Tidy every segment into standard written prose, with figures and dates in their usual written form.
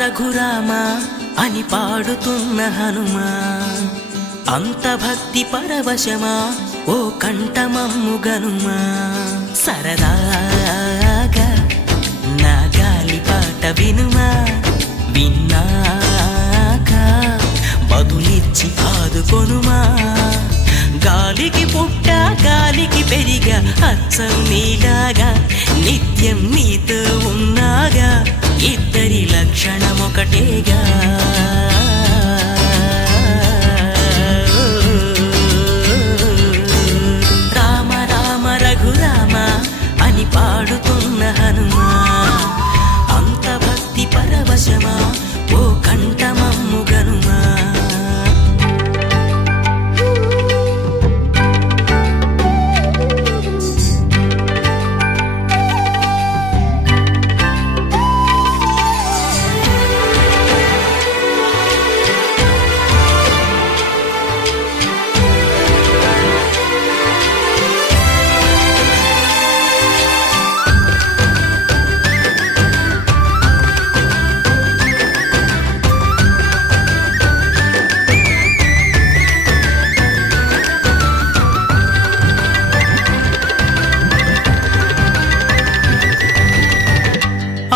రఘురామ అని పాడుతున్న హనుమా, అంత భక్తి పరవశమా ఓ కంఠమమ్ము గనుమా. సరదాగా నా గాలి పాట వినుమా, విన్నాక బదులిచ్చి ఆదుకొనుమా. గాలికి పుట్ట గాలికి పెరిగా అచ్చం నీలాగా, నిత్యం నీతో ఉన్నాగా, ఇద్దరి లక్షణం ఒకటేగా. రామ రామ రఘురామ అని పాడుతున్న హనుమా, అంత భక్తి పరవశమా ఓ కంఠమమ్ము గనుమా.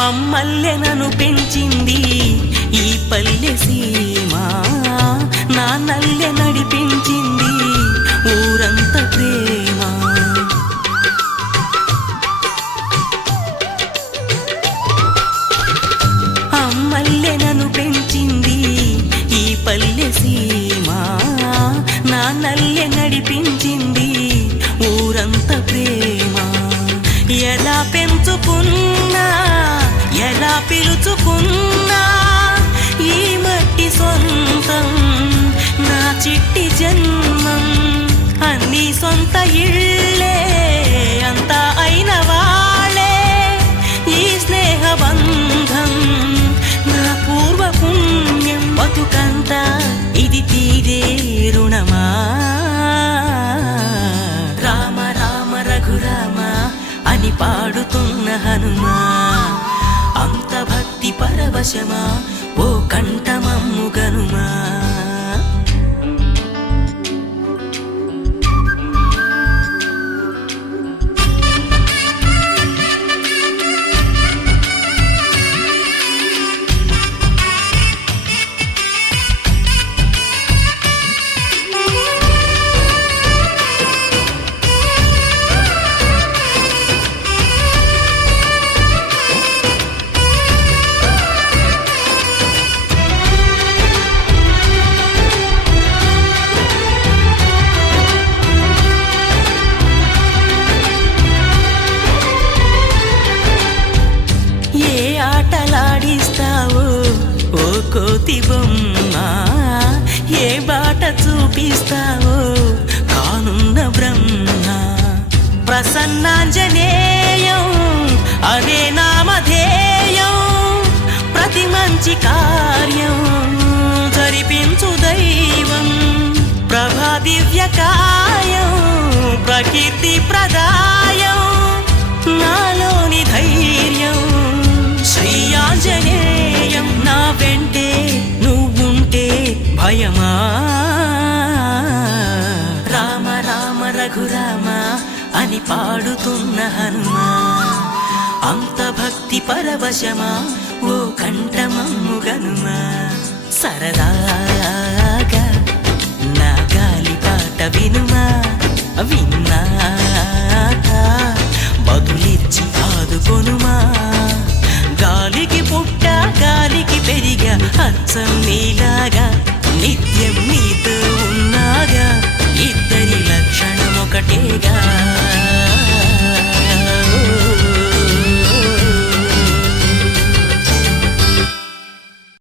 అమ్మల్లె నన్ను పెంచింది ఈ పల్లె సీమ, నాన్నల్లె నడిపించింది ఊరంత ప్రేమ. అమ్మల్లె నన్ను పెంచింది ఈ పల్లె సీమ, నాన్నల్లె నడిపించింది ఊరంత ప్రేమ. ఎలా పెంచుకున్నా ఎలా పిలుచుకున్నా ఈ మట్టి సొంతం నా చిట్టి జన్మం. అన్ని సొంత ఇళ్ళే అంతా అయిన వాళ్ళే ఈ స్నేహ బంధం నా పూర్వ పుణ్యం. బతుకంతా ఇది తీరే రుణమా. రామ రామ రఘురామ అని పాడుతున్న హనుమా, అంత భక్తి పరవశమా ఓ కంఠమమ్ము గనుమా. ఆటలాడిస్తావో ఓ కోతి బొమ్మ, ఏ బాట చూపిస్తావో కానున్న బ్రహ్మ. ప్రసన్నాంజనేయం అనే నామధేయం, ప్రతి మంచి కార్యం జరిపించు దైవం. ప్రభా దివ్యకాయం ప్రకీర్తి ప్రదాయం, నాలోని ధైర్యం శ్రీ ఆంజనేయం. నా వెంటే నువ్వుంటే భయమా. రామ రామ రఘురామ అని పాడుతున్న హనుమా, అంత భక్తి పరవశమా ఓ కంఠమమ్ము గనుమా. సరదాగా నా గాలి పాట వినుమా, విన్నాక బదులిచ్చి ఆదుకొనుమా. గాలికి పుట్ట గాలికి పెరిగా అచ్చం నీలాగా నిత్యం నీ